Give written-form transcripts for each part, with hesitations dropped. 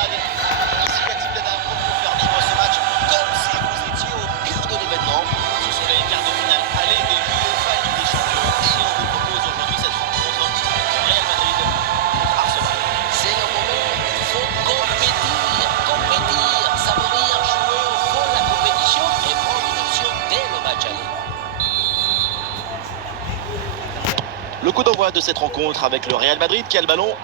stade. Ici, la team d'Adam pour faire vivre ce match comme si vous étiez au cœur de l'événement. Ce sont les quarts de finale aller de l'UEFA Ligue des Champions et on vous propose aujourd'hui cette rencontre entre Real Madrid contre Arsenal. C'est le moment où il faut compétir. Compétir, ça veut dire jouer au fond de la compétition et prendre une option dès le match aller. Le coup d'envoi de cette rencontre avec le Real Madrid qui a le ballon.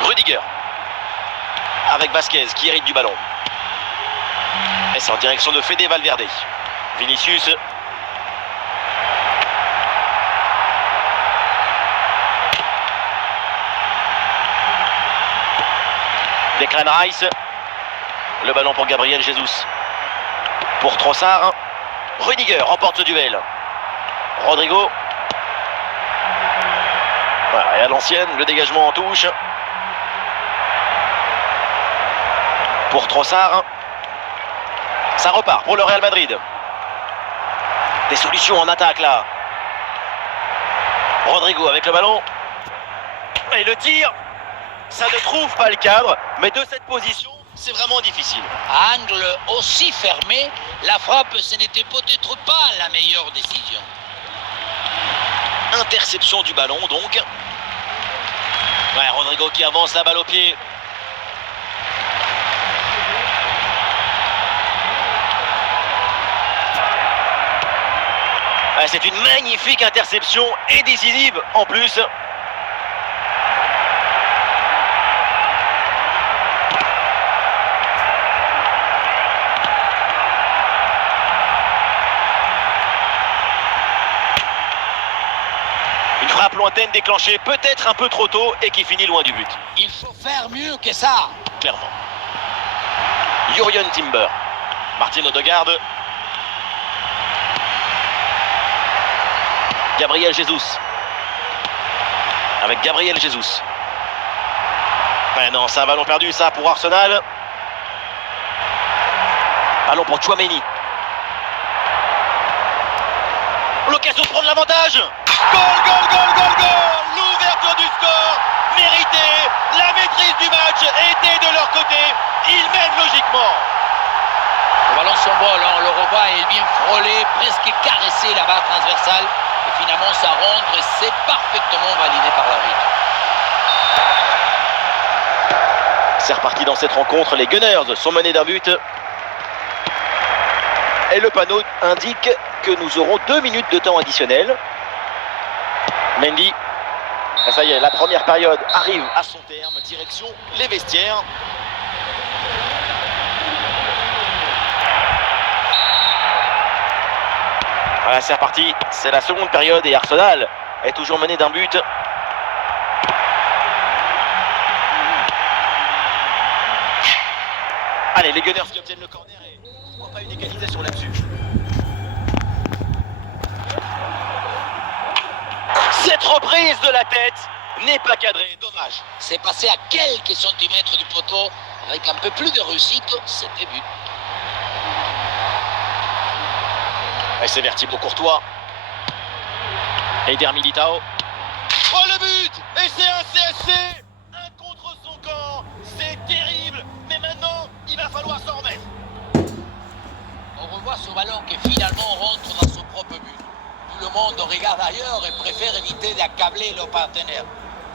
Rudiger. Avec Vasquez qui hérite du ballon. Et c'est en direction de Fede Valverde. Vinicius. Declan Rice. Le ballon pour Gabriel Jesus. Pour Trossard. Rudiger remporte ce duel. Rodrigo. Voilà, et à l'ancienne, le dégagement en touche. Pour Trossard. Ça repart pour le Real Madrid. Des solutions en attaque là. Rodrigo avec le ballon. Et le tir. Ça ne trouve pas le cadre. Mais de cette position, c'est vraiment difficile. À angle aussi fermé, la frappe, ce n'était peut-être pas la meilleure décision. Interception du ballon donc. Ouais, Rodrigo qui avance la balle au pied. Ouais, c'est une magnifique interception et décisive en plus. Une frappe lointaine déclenchée peut-être un peu trop tôt et qui finit loin du but. Il faut faire mieux que ça. Clairement. Jurgen Timber. Martin Odegaard. Gabriel Jesus. Avec Gabriel Jesus. Ouais, non, c'est un ballon perdu ça pour Arsenal. Ballon pour Tchouaméni. L'occasion de prendre l'avantage. Goal, goal, goal, goal, goal. L'ouverture du score méritée. La maîtrise du match était de leur côté. Ils mènent logiquement. Le ballon s'envole, on le revoit et il vient frôler, presque caresser la barre transversale. Et finalement, ça rentre et c'est parfaitement validé par l'arbitre. C'est reparti dans cette rencontre. Les Gunners sont menés d'un but. Et le panneau indique que nous aurons 2 minutes de temps additionnel. Mendy. Et ça y est, la première période arrive à son terme. Direction les vestiaires. Voilà, c'est reparti. C'est la seconde période et Arsenal est toujours mené d'un but. Allez, les Gunners qui obtiennent le corner et pourquoi pas une égalisation là-dessus. Cette reprise de la tête n'est pas cadrée, dommage. C'est passé à quelques centimètres du poteau. Avec un peu plus de réussite, c'était but. Et c'est vers Thibaut Courtois. Eder Militao. Oh le but! Et c'est un CSC! Un contre son camp! C'est terrible! Mais maintenant, il va falloir s'en remettre. On revoit ce ballon qui finalement rentre dans son propre but. Tout le monde regarde ailleurs et préfère éviter d'accabler leur partenaire.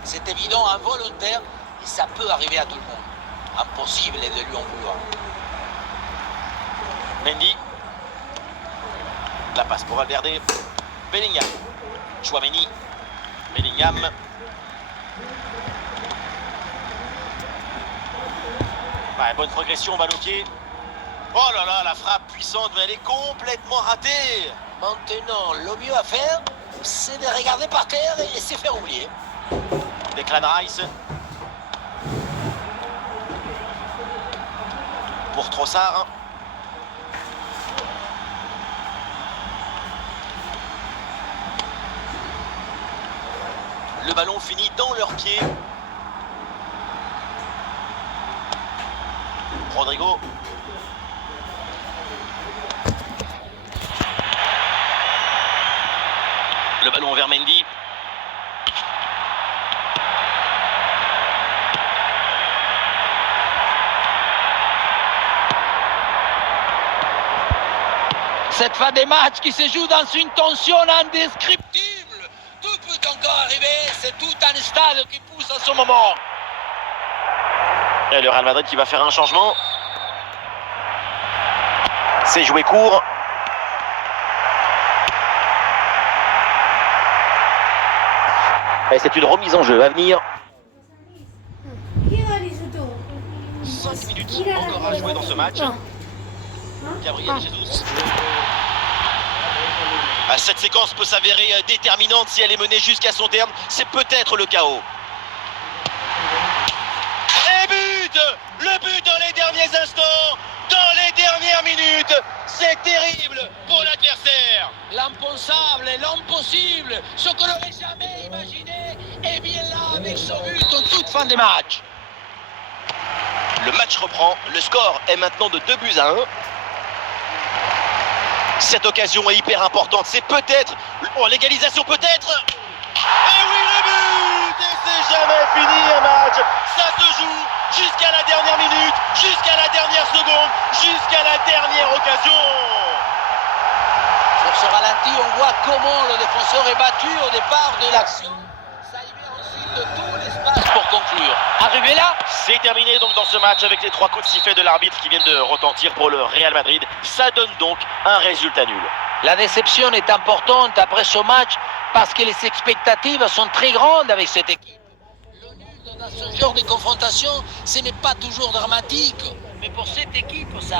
C'est évident, involontaire, et ça peut arriver à tout le monde. Impossible de lui en vouloir. Mendy. La passe pour Valverde. Bellingham. Tchouaméni. Bellingham. Ouais, bonne progression, balle au pied. Oh là là, la frappe puissante, mais elle est complètement ratée. Maintenant, le mieux à faire, c'est de regarder par terre et se faire oublier. Declan Rice. Pour Trossard. Le ballon finit dans leurs pieds. Rodrigo. Le ballon vers Mendy. Cette fin de match qui se joue dans une tension indescriptible. Tout peut encore arriver, c'est tout un stade qui pousse à ce moment. Et le Real Madrid qui va faire un changement. C'est joué court. Et c'est une remise en jeu à venir. 5 minutes encore à jouer dans ce match. Gabriel Jesus. Cette séquence peut s'avérer déterminante si elle est menée jusqu'à son terme. C'est peut-être le chaos. Et but! Le but dans les derniers instants, dans les dernières minutes. C'est terrible pour l'adversaire. L'impensable, l'impossible, ce qu'on n'aurait jamais imaginé, est bien là avec ce but en toute fin de match. Le match reprend, le score est maintenant de 2-1. Cette occasion est hyper importante, c'est peut-être... Oh, l'égalisation peut-être. Et oui, le but! Et c'est jamais fini un match. Ça se joue jusqu'à la dernière minute, jusqu'à la dernière seconde, jusqu'à la dernière occasion. Sur ce ralenti, on voit comment le défenseur est battu au départ de l'action. Ça y met ensuite de tout l'espace pour conclure. Arrivé là, C'est terminé donc dans ce match avec les 3 coups de sifflet de l'arbitre qui viennent de retentir pour le Real Madrid. Ça donne donc un résultat nul. la déception est importante après ce match parce que les expectatives sont très grandes avec cette équipe. Le nul dans ce genre de confrontation, ce n'est pas toujours dramatique. Mais pour cette équipe, ça